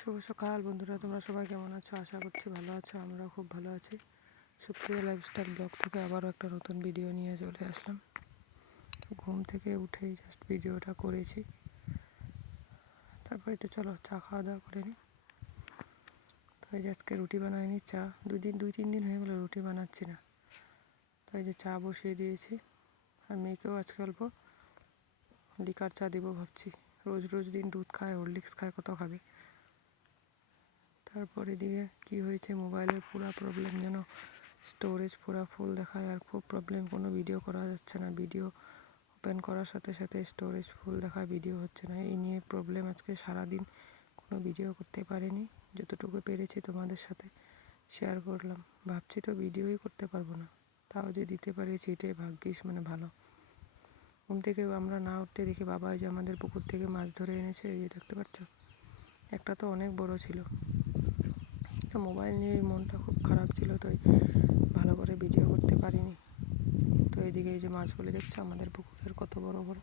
শুভ সকাল বন্ধুরা, তোমরা সবাই কেমন আছো? আশা করছি ভালো আছো। আমরা খুব ভালো আছি। সুপ্রিয়া লাইফস্টাইল ব্লগ থেকে আবারও একটা নতুন ভিডিও নিয়ে চলে আসলাম। ঘুম থেকে উঠেই জাস্ট ভিডিওটা করেছি। তারপরে তো চলো চা খাওয়া দাওয়া করে নিই। তো এই যে আজকে রুটি বানাইনি, চা দুই তিন দিন হয়ে গেলো রুটি বানাচ্ছি না। তো এই যে চা বসিয়ে দিয়েছি, আর মেয়েকেও আজকে অল্প লিকার চা দেবো ভাবছি। রোজ রোজ দিন দুধ খায়, হরলিক্স খায়, কত খাবে। তারপরে দিকে কি হয়েছে, মোবাইলের পুরো প্রবলেম, যেন স্টোরেজ পুরো ফুল দেখায় আর খুব প্রবলেম, কোনো ভিডিও করা যাচ্ছে না। ভিডিও ওপেন করার সাথে সাথে স্টোরেজ ফুল দেখায়, ভিডিও হচ্ছে না। এই নিয়ে প্রবলেম, আজকে সারাদিন কোনো ভিডিও করতে পারিনি। যতটুকু পেরেছি তোমাদের সাথে শেয়ার করলাম। ভাবছি তো ভিডিওই করতে পারবো না, তাও যে দিতে পেরেছি এটাই ভাগ্যিস, মানে ভালো। ঘুম থেকে আমরা না উঠতে দেখি বাবা যে আমাদের পুকুর থেকে মাছ ধরে এনেছে, এই যে দেখতে পাচ্ছ, একটা তো অনেক বড় ছিল। তো মোবাইল নিয়ে মনটা খুব খারাপ ছিল, তাই ভালো করে ভিডিও করতে পারিনি। তো এদিকে এই যে মাছগুলো দেখছো আমাদের পুকুরের, কত বড় বড়।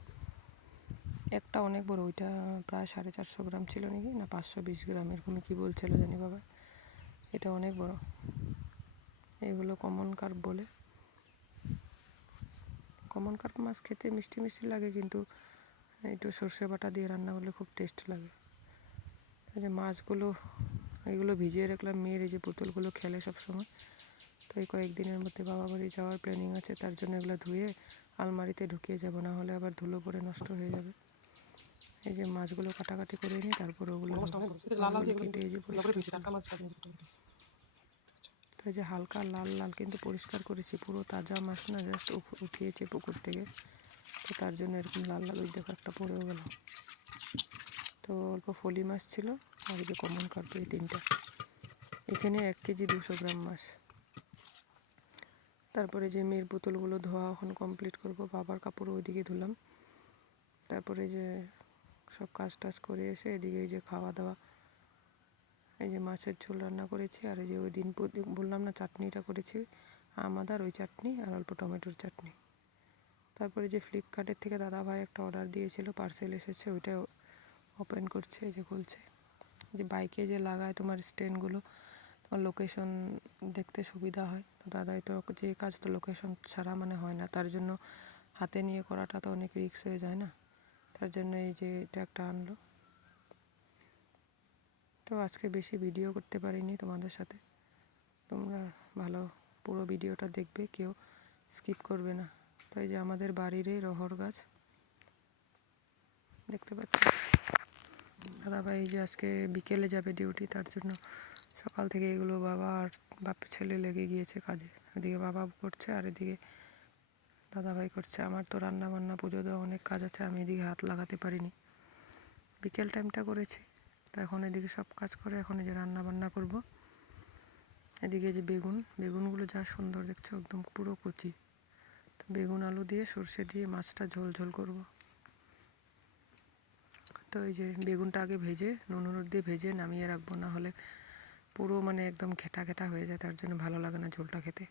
একটা অনেক বড়, ওইটা প্রায় 450 গ্রাম ছিল নাকি, না 520 গ্রাম, এরকমই কী বলছিল জানি বাবা। এটা অনেক বড়। এগুলো কমন কার্প বলে। কমন কার্প মাছ খেতে মিষ্টি মিষ্টি লাগে, কিন্তু একটু সর্ষে বাটা দিয়ে রান্না করলে খুব টেস্ট লাগে। এই যে মাছগুলো এগুলো ভিজিয়ে রাখলাম, মেয়ের এই যে পুতুলগুলো খেলে সবসময়। তো এই কয়েকদিনের মধ্যে বাবা বাড়ি যাওয়ার প্ল্যানিং আছে, তার জন্য এগুলো ধুয়ে আলমারিতে ঢুকিয়ে যাব, না হলে আবার ধুলো পরে নষ্ট হয়ে যাবে। এই যে মাছগুলো কাটাকাটি করে নিই, তারপর ওগুলো কেটে এই যে তো এই যে হালকা লাল লাল কিন্তু পরিষ্কার করেছি, পুরো তাজা মাছ না, জাস্ট উঠিয়েছে পুকুর থেকে। তো তার জন্য এরকম লাল লাল, ওই দেখো একটা পড়েও গেল। তো অল্প ফলি মাছ ছিল, আর এই যে কমন কার্প, এই তিনটা। এখানে 1 কেজি 200 গ্রাম মাছ। তারপরে যে মেয়ের বোতলগুলো ধোয়া এখন কমপ্লিট করব, বাবার কাপড় ওইদিকে ধুলাম। তারপরে যে সব কাজ টাজ করে এসে এদিকে এই যে খাওয়া দাওয়া, এই যে মাছের ঝোল রান্না করেছি, আর এই যে ওই দিন বললাম না চাটনিটা করেছি, আমাদের ওই চাটনি আর অল্প টমেটোর চাটনি। তারপরে যে ফ্লিপকার্টের থেকে দাদাভাই একটা অর্ডার দিয়েছিল, পার্সেল এসেছে, ওইটা ওপেন করছে, এই যে খুলছে। যে বাইকে যে লাগায় তোমার স্ট্যান্ডগুলো, তোমার লোকেশন দেখতে সুবিধা হয়। তো দাদাই তো যে কাজ তো লোকেশন ছাড়া মানে হয় না, তার জন্য হাতে নিয়ে করাটা তো অনেক রিস্ক হয়ে যায় না, তার জন্য এই যে এটা একটা আনলো। তো আজকে বেশি ভিডিও করতে পারিনি তোমাদের সাথে, তোমরা ভালো পুরো ভিডিওটা দেখবে, কেউ স্কিপ করবে না। তো এই যে আমাদের বাড়ির এই রহর গাছ দেখতে পাচ্ছি। দাদাভাই এই যে আজকে বিকেলে যাবে ডিউটি, তার জন্য সকাল থেকে এগুলো বাবা আর বাপের ছেলে লেগে গিয়েছে কাজে। এদিকে বাবা করছে আর এদিকে দাদাভাই করছে। আমার তো রান্না বান্না, পুজো দেওয়া, অনেক কাজ আছে, আমি এদিকে হাত লাগাতে পারিনি। বিকেল টাইমটা করেছি, তো এখন এদিকে সব কাজ করে এখন এই যে রান্না বান্না করব। এদিকে যে বেগুনগুলো যা সুন্দর দেখছো, একদম পুরো কচি। তো বেগুন আলু দিয়ে সর্ষে দিয়ে মাছটা ঝোল ঝোল করব। তো এই যে বেগুনটা আগে ভেজে নুন হলুদ দিয়ে ভেজে নামিয়ে রাখবো, না হলে পুরো মানে একদম ঘেটা ঘেটা হয়ে যায়, তার জন্য ভালো লাগে না ঝোলটা খেতে।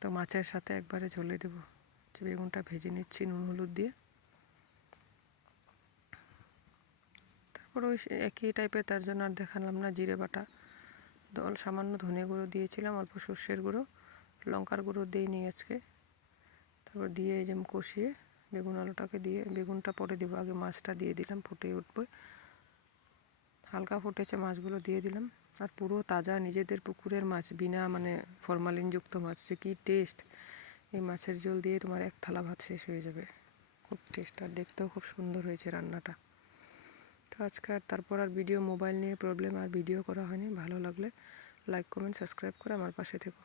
তো মাছের সাথে একবারে ঝোলে দেবো। যে বেগুনটা ভেজে নিচ্ছি নুন হলুদ দিয়ে। তারপর ওই একই টাইপের, তার জন্য আর দেখালাম না। জিরে বাটা, সামান্য ধনে গুঁড়ো দিয়েছিলাম, অল্প সর্ষের গুঁড়ো, লঙ্কার গুঁড়ো দিইনি আজকে। তারপর দিয়ে এই যে কষিয়ে বেগুন আলুটাকে দিয়ে, বেগুনটা পরে দেবো, আগে মাছটা দিয়ে দিলাম, ফুটে উঠবে। হালকা ফুটেছে, মাছগুলো দিয়ে দিলাম। আর পুরো তাজা নিজেদের পুকুরের মাছ, বিনা মানে ফরমালিনযুক্ত মাছ, যে কী টেস্ট। এই মাছের ঝোল দিয়ে তোমার এক থালা ভাত শেষ হয়ে যাবে, খুব টেস্ট, আর দেখতেও খুব সুন্দর হয়েছে রান্নাটা। তো আজকে আর তারপর আর ভিডিও, মোবাইল নিয়ে প্রবলেম, আর ভিডিও করা হয়নি। ভালো লাগলে লাইক কমেন্ট সাবস্ক্রাইব করে আমার পাশে থেকো।